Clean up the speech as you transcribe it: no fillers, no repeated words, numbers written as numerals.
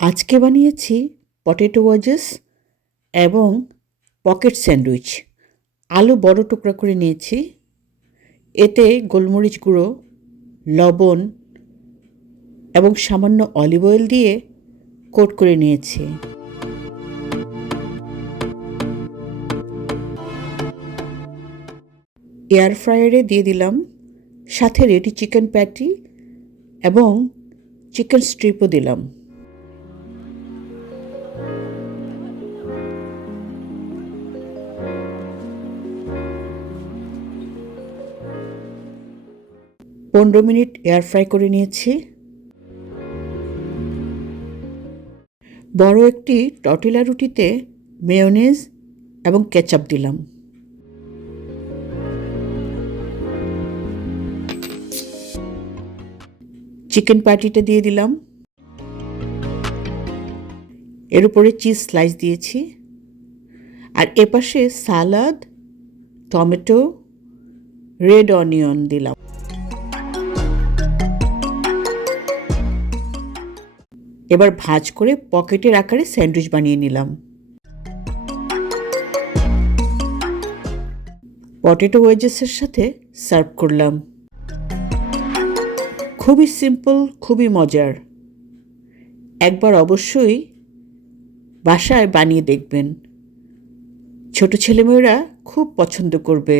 আজকে বানিয়েছি potato wages এবং পকেট স্যান্ডউইচ। আলু বড় টুকরা করে নিয়েছি, এতে গোলমরিচ গুঁড়ো, লবণ এবং সামান্য অলিভ অয়েল দিয়ে কোট করে নিয়েছি। এয়ার ফ্রায়ারে দিয়ে দিলাম, সাথে রেডি চিকেন প্যাটি এবং চিকেন স্ট্রিপও দিলাম। পনেরো মিনিট এয়ার ফ্রাই করে নিয়েছি। বড় একটি টর্টিলা রুটিতে মেয়োনেজ এবং কেচাপ দিলাম। চিকেন প্যাটিটা দিয়ে দিলাম, এর উপরে চিজ স্লাইস দিয়েছি, আর এপাশে সালাদ, টমেটো, রেড অনিয়ন দিলাম। এবার ভাঁজ করে পকেটের আকারে স্যান্ডউইচ বানিয়ে নিলাম। পটেটো ওয়েজেসের সাথে সার্ভ করলাম। খুবই সিম্পল, খুবই মজার। একবার অবশ্যই বাসায় বানিয়ে দেখবেন, ছোট ছেলেমেয়েরা খুব পছন্দ করবে।